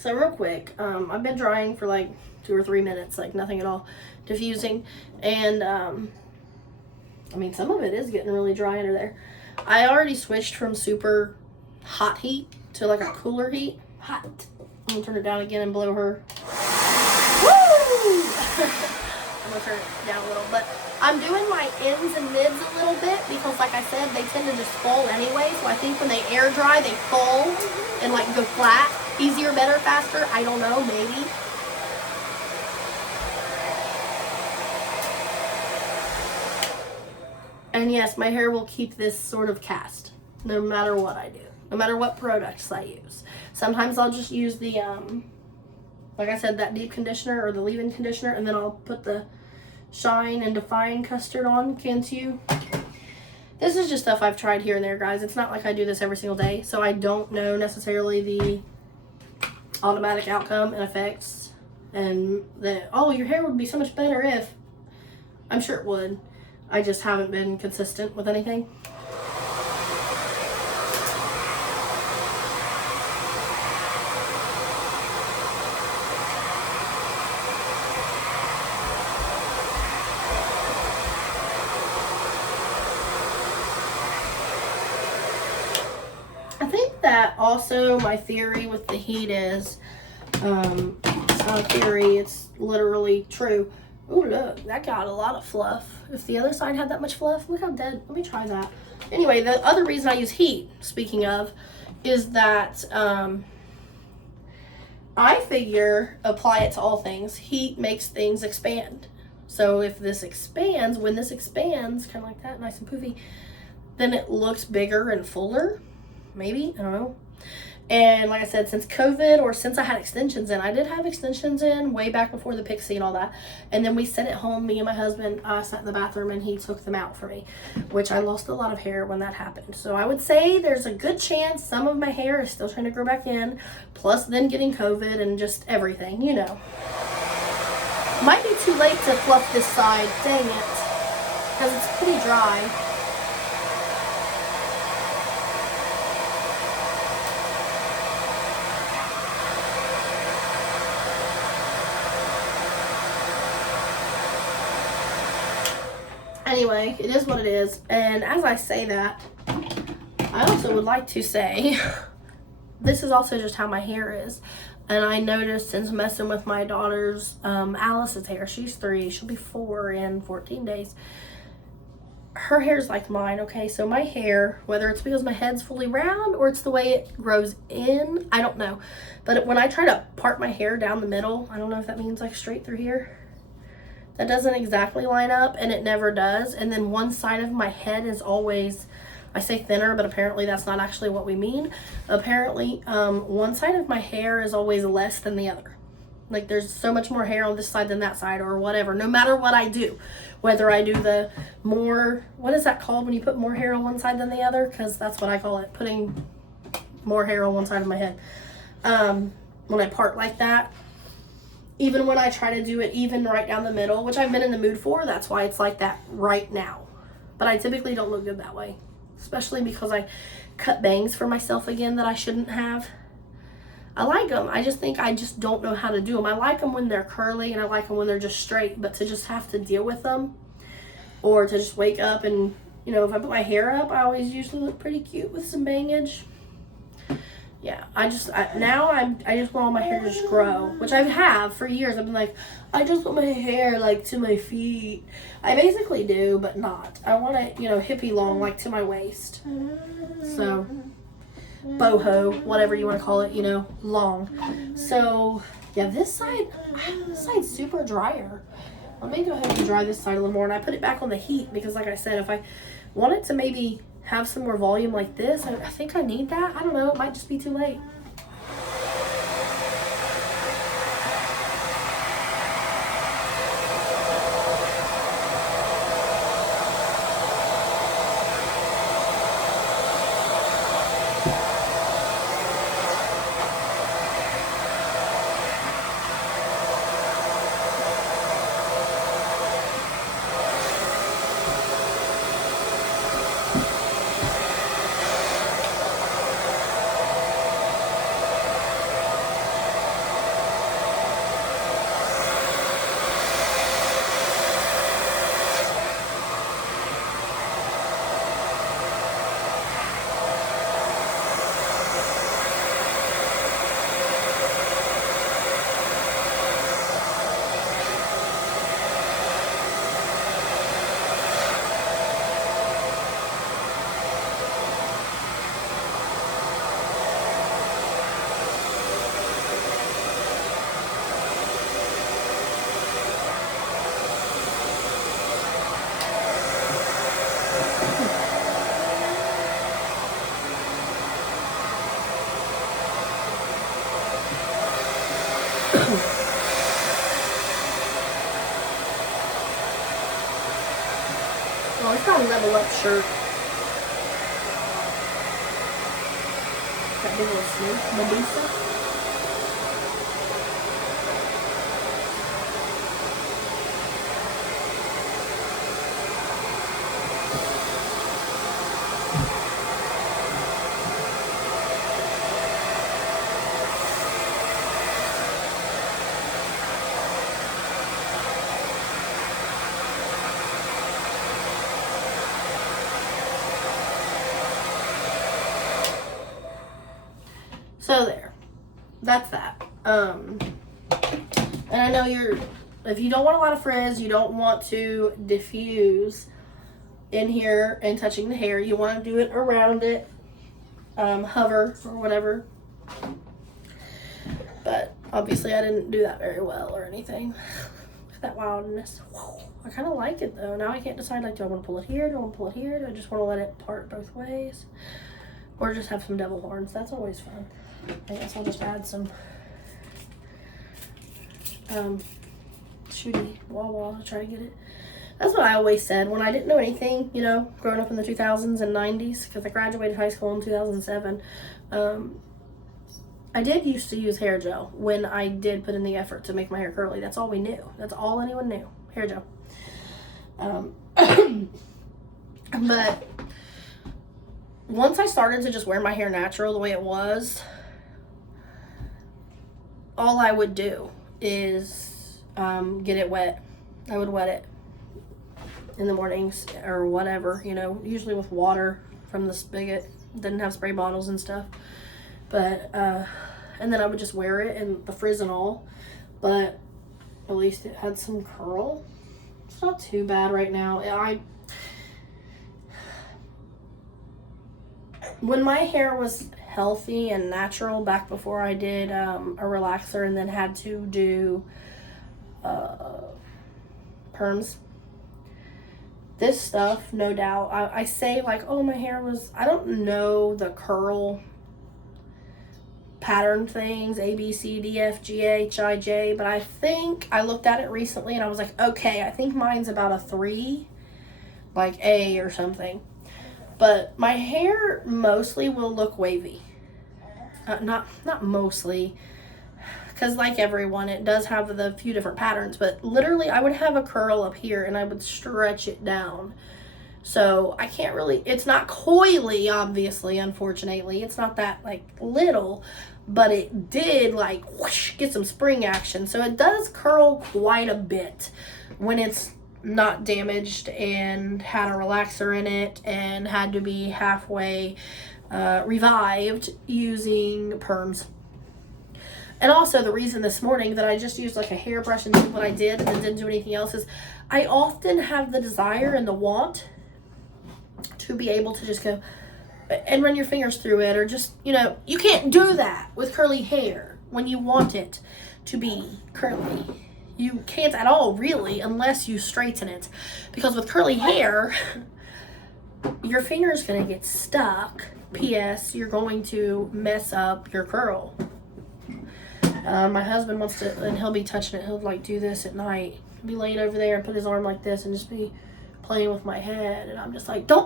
So real quick, I've been drying for like 2 or 3 minutes, like nothing at all, diffusing, and I mean some of it is getting really dry under there. I already switched from super hot heat to like a cooler heat. Hot. I'm gonna turn it down again and blow her. Woo! I'm gonna turn it down a little, but I'm doing my ends and mids a little bit because, like I said, they tend to just fall anyway. So I think when they air dry, they fall and like go flat. Easier, better, faster. I don't know, maybe. And yes, my hair will keep this sort of cast no matter what I do, no matter what products I use. Sometimes I'll just use the, like I said, that deep conditioner or the leave-in conditioner, and then I'll put the Shine and Define custard on. Cantu. This is just stuff I've tried here and there, guys. It's not like I do this every single day, so I don't know necessarily the automatic outcome and effects, and that, oh, your hair would be so much better if. I'm sure it would. I just haven't been consistent with anything. I think that also my theory with the heat is, it's not a theory, it's literally true. Ooh, look, that got a lot of fluff. If the other side had that much fluff, look how dead. Let me try that. Anyway, the other reason I use heat, speaking of, is that I figure, apply it to all things, heat makes things expand. So if this expands, when this expands, kind of like that, nice and poofy, then it looks bigger and fuller. Maybe, I don't know. And like I said, since COVID, or since I had extensions in, I did have extensions in way back before the Pixie and all that. And then we sat at home, me and my husband, sat in the bathroom and he took them out for me, which I lost a lot of hair when that happened. So I would say there's a good chance some of my hair is still trying to grow back in, plus then getting COVID and just everything, you know. Might be too late to fluff this side, dang it, because it's pretty dry. Anyway, it is what it is. And as I say that, I also would like to say, this is also just how my hair is. And I noticed since messing with my daughter's, Alice's hair, she's 3, she'll be 4 in 14 days. Her hair's like mine, okay? So my hair, whether it's because my head's fully round or it's the way it grows in, I don't know. But when I try to part my hair down the middle, I don't know if that means like straight through here. That doesn't exactly line up, and it never does. And then one side of my head is always, I say thinner, but apparently that's not actually what we mean. Apparently, one side of my hair is always less than the other. Like there's so much more hair on this side than that side, or whatever, no matter what I do. Whether I do the more, what is that called when you put more hair on one side than the other? Because that's what I call it, putting more hair on one side of my head. When I part like that, even when I try to do it even right down the middle, which I've been in the mood for, that's why it's like that right now. But I typically don't look good that way, especially because I cut bangs for myself again that I shouldn't have. I like them. I just think I just don't know how to do them. I like them when they're curly and I like them when they're just straight, but to just have to deal with them, or to just wake up and, you know, if I put my hair up, I always usually look pretty cute with some bangage. Yeah, I just want all my hair to just grow, which I have for years. I've been like, I just want my hair like to my feet. I basically do, but not. I want it, you know, hippie long, like to my waist. So, boho, whatever you want to call it, you know, long. So, yeah, this side's super drier. Let me go ahead and dry this side a little more, and I put it back on the heat because, like I said, if I want it to maybe have some more volume like this, I think I need that. I don't know, it might just be too late. on Level Up shirt. That big little snake, Medusa. So there, that's that. And I know if you don't want a lot of frizz, you don't want to diffuse in here and touching the hair. You want to do it around it, hover or whatever. But obviously I didn't do that very well or anything. Look at that wildness. I kind of like it though. Now I can't decide, like, do I want to pull it here? Do I want to pull it here? Do I just want to let it part both ways? Or just have some devil horns? That's always fun. I guess I'll just add some shooty wah to try to get it. That's what I always said when I didn't know anything, you know, growing up in the 2000s and 90s, because I graduated high school in 2007. I did used to use hair gel when I did put in the effort to make my hair curly. That's all we knew. That's all anyone knew. Hair gel. But once I started to just wear my hair natural the way it was, all I would do is get it wet. I would wet it in the mornings or whatever, you know, usually with water from the spigot. Didn't have spray bottles and stuff. But, and then I would just wear it and the frizz and all. But at least it had some curl. It's not too bad right now. When my hair was healthy and natural back before I did a relaxer and then had to do perms, this stuff, no doubt, I say like, oh, my hair was, I don't know the curl pattern things, A, B, C, D, F, G, H, I, J, but I think I looked at it recently and I was like, okay, I think mine's about a 3, like A or something. But my hair mostly will look wavy. Not mostly, because like everyone, it does have the few different patterns, but literally I would have a curl up here and I would stretch it down. So I can't really, it's not coily, obviously, unfortunately. It's not that like little, but it did like whoosh, get some spring action. So it does curl quite a bit when it's not damaged and had a relaxer in it and had to be halfway revived using perms. And also the reason this morning that I just used like a hairbrush and did what I did and then didn't do anything else is I often have the desire and the want to be able to just go and run your fingers through it, or just, you know, you can't do that with curly hair when you want it to be curly. You can't at all, really, unless you straighten it. Because with curly hair, your finger's going to get stuck. P.S. You're going to mess up your curl. My husband wants to, and he'll be touching it. He'll, like, do this at night. He'll be laying over there and put his arm like this and just be playing with my head. And I'm just like, don't